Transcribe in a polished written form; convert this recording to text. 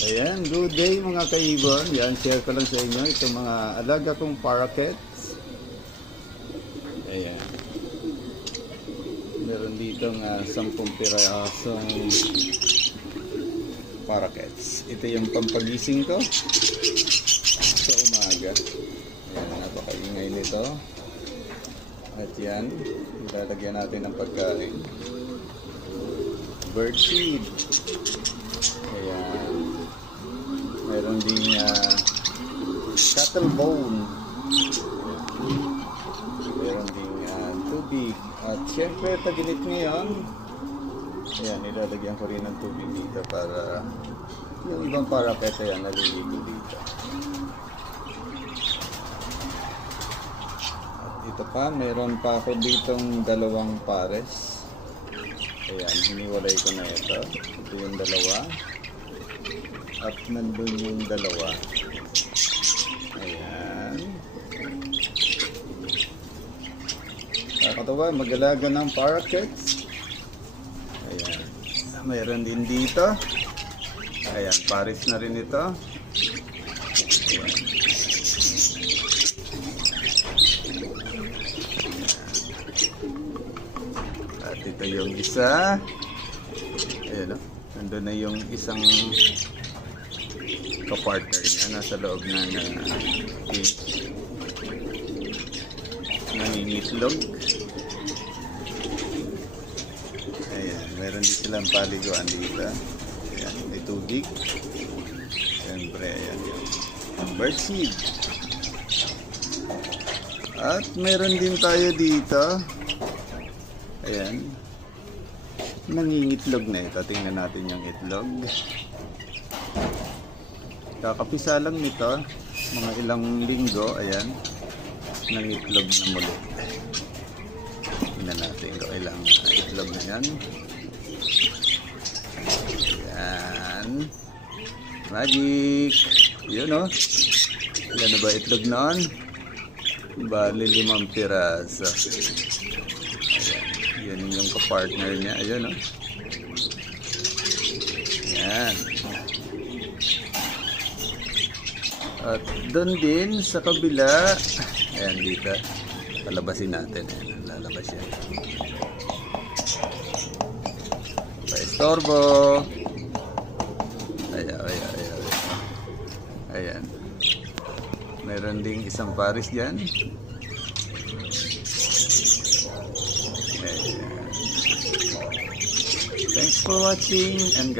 Ayan, good day mga kaibon. Yan, share ko lang sa inyo itong mga alaga kong parakeets. Ayan. Meron ditong 10 pirasong parakeets. Ito yung pampagising ko sa umaga. Ayan, napakaingay nito. At yan, ilalagyan natin ng pagkain. Bird feed. Ayan. Meron ding cattle bone. Meron ding tubig. At syempre, taginit ngayon. Ayan, ilalagyan ko rin ng tubig dito para yung ibang paraket ayan, naliligo dito. At ito pa, meron pa ako ditong 2 pares. Ayan, hiniwalay ko na ito. Ito yung 2. At nandun yung 2. Ayan. Nakakatawa, mag-alaga ng parakeets. Ayan. Mayroon din dito. Ayan, pares na rin ito. Ayan. At ito yung isa. Ayan o. Nandun na yung isang kapartner niya. Nasa loob ng cage. Nangingitlog. Ayan. Meron din silang paliguan dito. Ayan. May tubig. Siyempre, ayan yun. Bird seed. At meron din tayo dito. Ayan. Nangingitlog na ito. Tingnan natin yung itlog. Kakapisa lang nito. Mga ilang linggo. Ayan. Nangitlog na muli. Tingnan natin kung ilang itlog na yan. Ayan. Magic. Yun o. Yan na ba itlog noon? Bali 5 piraso. Ayan. Yan yung kapartner niya. Ayan o. Ayan. At doon din sa kabila. Ayan dito. Palabasin natin. Ayan. Lalabas yan. Paistorbo. Ayan. Ayan. Ayan. Meron ding isang pares dyan. Thanks for watching and